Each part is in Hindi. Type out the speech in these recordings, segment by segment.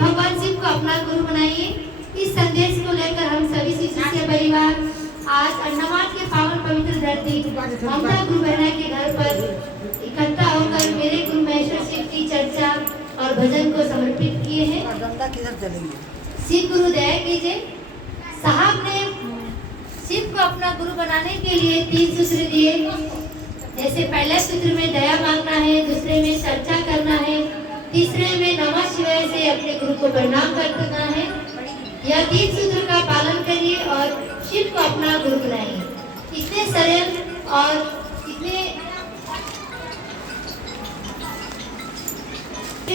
भगवान शिव को अपना गुरु बनाइए। इस संदेश को लेकर हम सभी शिष्य परिवार आज अन्नमाट के पावन पवित्र धरती ममता गुरु बहना के घर पर इकट्ठा होकर मेरे गुरु महेश्वर शिव की चर्चा और भजन को समर्पित किए हैं। शिव गुरु दया कीजिए। साहब ने शिव को अपना गुरु बनाने के लिए 3 सूत्र दिए। जैसे पहले सूत्र में दया मांगना है, दूसरे में चर्चा करना है, तीसरे में नमः शिवाय से अपने गुरु को प्रणाम करना है। यह 3 सूत्र का पालन करिए और शिव को अपना गुरु बनाइए। इतने सरल और इतने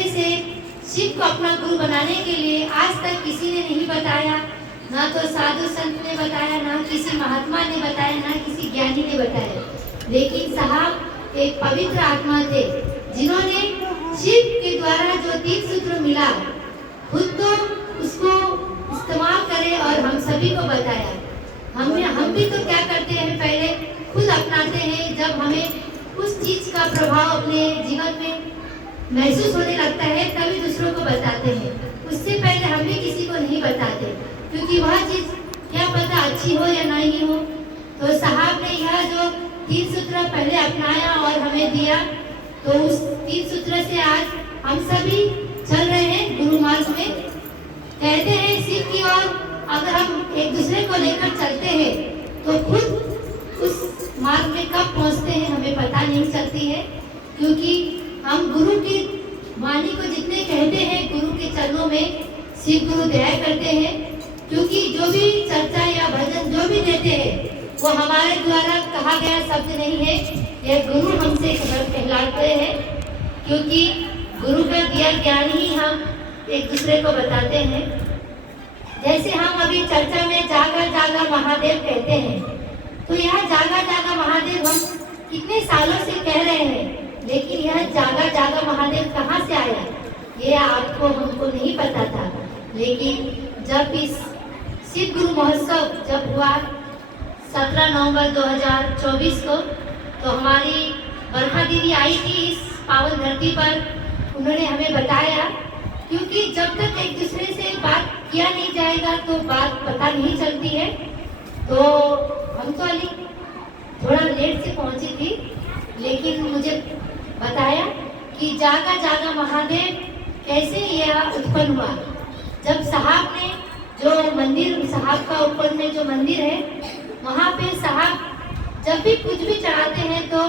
से शिव को अपना गुरु बनाने के लिए आज तक किसी ने नहीं बताया, ना तो साधु संत ने बताया, ना किसी महात्मा ने बताया, ना किसी ज्ञानी ने बताया। लेकिन साहब एक पवित्र आत्मा थे जिन्होंने शिव के द्वारा जो 3 सूत्र मिला खुद तो उसको इस्तेमाल करे और हम सभी को बताया। हम भी तो क्या करते हैं, पहले खुद अपनाते हैं। जब हमें उस चीज का प्रभाव अपने जीवन में महसूस होने लगता है तभी दूसरों को बताते हैं। उससे पहले हम भी किसी को नहीं बताते, क्योंकि वह चीज क्या पता अच्छी हो या नहीं हो। तो साहब ने यह जो 3 सूत्र पहले अपनाया और हमें दिया, तो उस 3 सूत्र से आज हम सभी चल रहे हैं गुरु मार्ग में। कहते हैं शिव की ओर अगर हम एक दूसरे को लेकर चलते हैं तो खुद उस मार्ग में कब पहुंचते हैं हमें पता नहीं चलती है। क्योंकि हम गुरु की वाणी को जितने कहते हैं, गुरु के चरणों में शिव गुरु दया करते हैं। क्योंकि जो भी चर्चा या भजन जो भी देते हैं वो हमारे द्वारा कहा गया शब्द नहीं है, यह गुरु हमसे कहलाते हैं। क्योंकि गुरु का दिया ज्ञान ही हम एक दूसरे को बताते हैं। जैसे हम अभी चर्चा में जागा जागा महादेव कहते हैं, तो यह जागा जागा महादेव हम कितने सालों से कह रहे हैं, लेकिन यह जागा जागा महादेव कहाँ से आया ये आपको हमको नहीं पता था। लेकिन जब इस शिव गुरु महोत्सव जब हुआ 17 नवंबर 2024 को, तो हमारी बरखा दीदी आई थी इस पावन धरती पर। उन्होंने हमें बताया, क्योंकि जब तक एक दूसरे से बात किया नहीं जाएगा तो बात पता नहीं चलती है। तो हम तो अली थोड़ा लेट से पहुंची थी, लेकिन मुझे बताया कि जागा जागा महादेव कैसे यह उत्पन्न हुआ। जब साहब ने जो मंदिर, साहब का ऊपर में जो मंदिर है, वहाँ पे साहब जब भी कुछ भी चढ़ाते हैं तो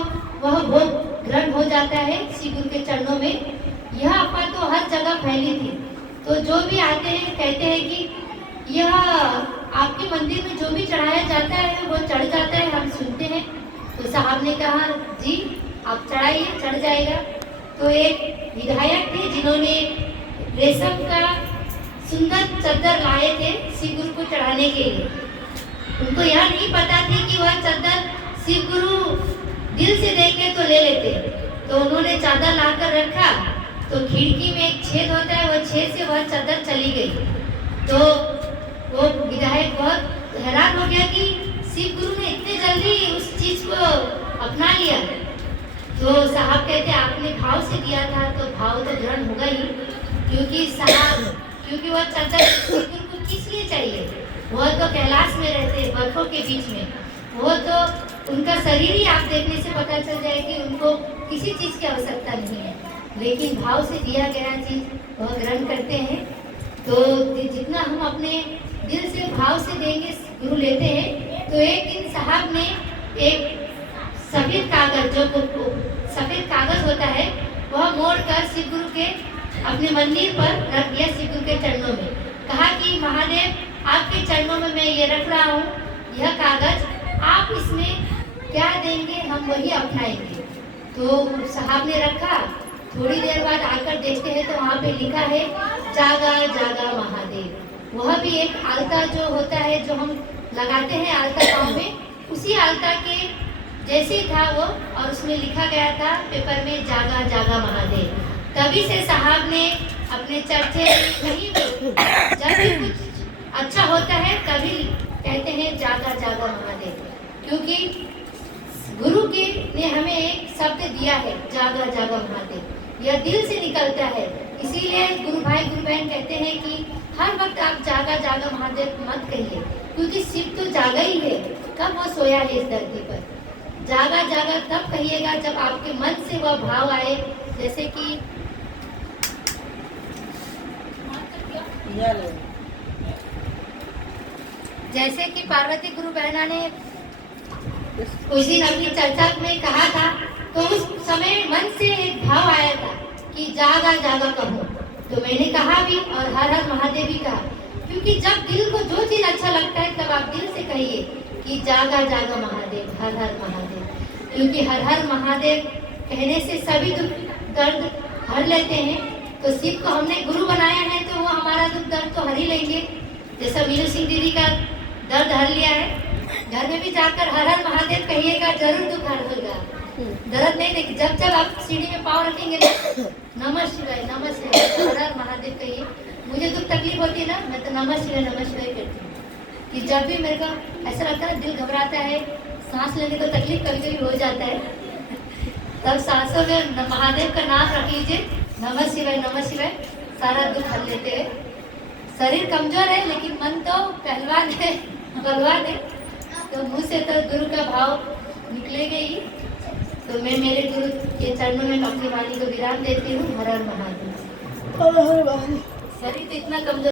वह भोग ग्रहण हो जाता है शिव गुरु के चरणों में। यह अफवाह तो हर जगह फैली थी। तो जो भी आते हैं कहते हैं कि यह आपके मंदिर में जो भी चढ़ाया जाता है वो चढ़ जाता है, हम सुनते हैं। तो साहब ने कहा जी आप चढ़ाइए, चढ़ जाएगा। तो एक विधायक थे जिन्होंने रेशम का सुंदर चद्दर लाए थे शिव गुरु को चढ़ाने के लिए। उनको यह नहीं पता थी कि वह चद्दर शिव गुरु दिल से देखे तो ले लेते। तो उन्होंने चादर लाकर रखा, तो खिड़की में एक छेद होता है, वो छेद से वह चादर चली गई। तो वो विधायक बहुत हैरान हो गया कि शिव गुरु ने इतने जल्दी उस चीज को अपना लिया। तो साहब कहते आपने भाव से दिया था तो भाव तो ग्रहण होगा ही। क्योंकि वह चादर शिव गुरु को किस लिए चाहिए? वह तो कैलाश में रहते हैं, बर्फों के बीच में। वो तो उनका शरीर ही आप देखने से पता चल जाए कि उनको किसी चीज की आवश्यकता नहीं है, लेकिन भाव से दिया गया चीज वह ग्रहण करते हैं। तो जितना हम अपने दिल से भाव से देंगे, गुरु लेते हैं। तो एक दिन साहब ने एक सफेद कागज, जो सफेद कागज होता है, वह मोड़ कर शिव गुरु के अपने मंदिर पर रख दिया, शिव गुरु के चरणों में। कहा कि महादेव आपके चरणों में मैं ये रख रहा हूँ, यह कागज आप इसमें क्या देंगे हम वही अपनाएंगे। तो साहब ने रखा। थोड़ी देर बाद आकर देखते हैं तो वहाँ पे लिखा है जागा जागा महादेव। वह भी एक आलता जो होता है, जो हम लगाते हैं आलता गाँव में, उसी आलता के जैसे ही था वो, और उसमें लिखा गया था पेपर में जागा जागा महादेव। तभी से साहब ने अपने चर्चे कहीं जब भी कुछ अच्छा होता है तभी कहते हैं जागा जागा महादेव। क्योंकि गुरु के ने हमें एक शब्द दिया है जागा जागा महादेव, यह दिल से निकलता है। इसी इसीलिए गुरु भाई गुरु बहन कहते हैं कि हर वक्त आप जागा जागा महादेव मत कहिए, क्योंकि शिव तो जागा ही है, कब वो सोया है इस धरती पर। जागा जागा तब कहिएगा जब आपके मन से वह भाव आए, जैसे कि पार्वती गुरु बहना ने उस दिन अपनी चर्चा में कहा था, तो उस समय मन से एक भाव आया था कि जागा जागा कहो, तो मैंने कहा भी और हर हर महादेव भी कहा, क्योंकि जब दिल को जो चीज अच्छा लगता है तब आप दिल से कहिए कि जागा जागा महादेव, हर हर महादेव, क्योंकि हर हर महादेव कहने से सभी दुख दर्द हर लेते हैं। तो शिव को हमने गुरु बनाया है तो वो हमारा दुख दर्द तो हर ही लेंगे। जैसा मीनू सिंह दीदी का दर्द हर लिया है, घर में भी जाकर हर हर महादेव कहिएगा, जरूर दुख हर होगा। दर्द नहीं देखिए, जब जब आप सीढ़ी में पाँव रखेंगे ना, नमः शिवाय हर हर महादेव कहिए। मुझे दुख तकलीफ होती है ना, मैं तो नमः शिवाय करती हूँ, कि जब भी मेरे को ऐसा लगता है दिल घबराता है, सांस लेने को तकलीफ कभी कभी हो जाता है, तब सांसों में महादेव का नाम रख लीजिए, नमः शिवाय, सारा दुख हल लेते हैं। शरीर कमजोर है लेकिन मन तो पहलवान है, बलवान है, तो मुँह से तो गुरु का भाव निकलेगा ही। तो मैं मेरे गुरु के चरणों में अपनी वाणी को विराम देती हूँ। हर हर महादेव। शरीर तो इतना कमजोर